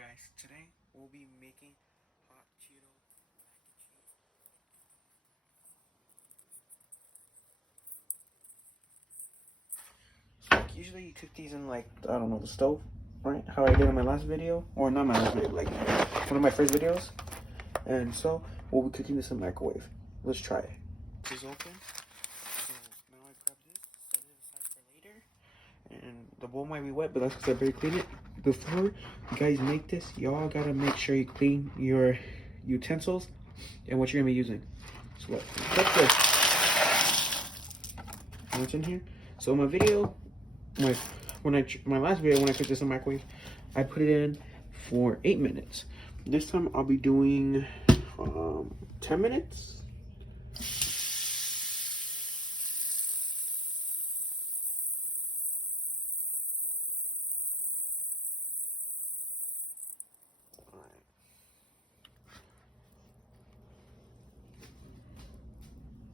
Guys, today we'll be making hot Cheeto mac and cheese. So like usually you cook these in like, I don't know, the stove, right? How I did in my last video, or not my last video, like one of my first videos. And so we'll be cooking this in the microwave. Let's try it. This is open. So now I grab this, set it aside for later. And the bowl might be wet, but that's because I better clean it. Before you guys make this, y'all gotta make sure you clean your utensils and what you're gonna be using. So what's this? What's in here? So my video, my last video when I cooked this in the microwave, I put it in for 8 minutes. This time I'll be doing 10 minutes.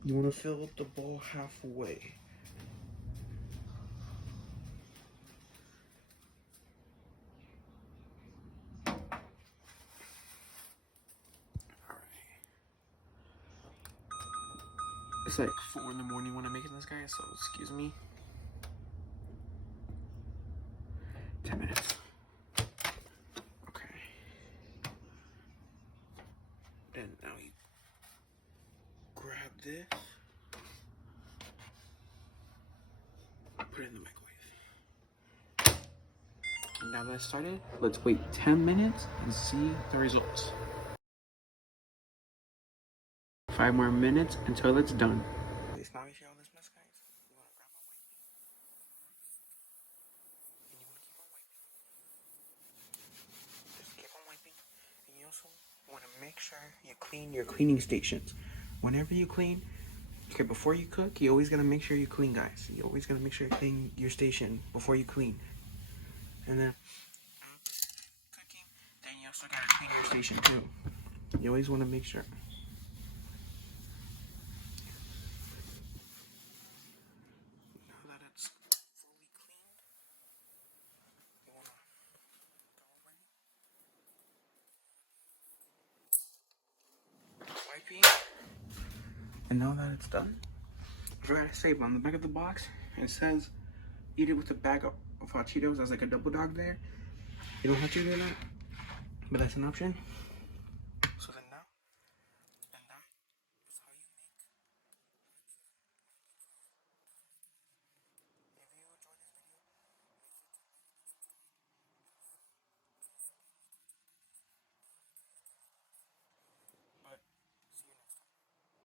You want to fill up the bowl halfway. It's like 4 in the morning when I'm making this, guys, so excuse me. 10 minutes. Okay. Then now you grab this. Put it in the microwave. Now that started, let's wait 10 minutes and see the results. 5 more minutes until it's done. It's now you see all this mess, guys. You want to grab a wiping, and you want to keep on wiping. Just keep on wiping. And you also want to make sure you clean your cleaning stations. Whenever you clean, okay, before you cook, you always gotta make sure you clean, guys. You always gotta make sure you clean your station before you clean. And then cooking, then you also gotta clean your station too. You always want to make sure. Now that it's fully cleaned, you wanna go away. Wiping. And now that it's done, I forgot to say, but on the back of the box, it says eat it with a bag of hot Cheetos. There's like a double dog there. You don't have to do that, but that's an option.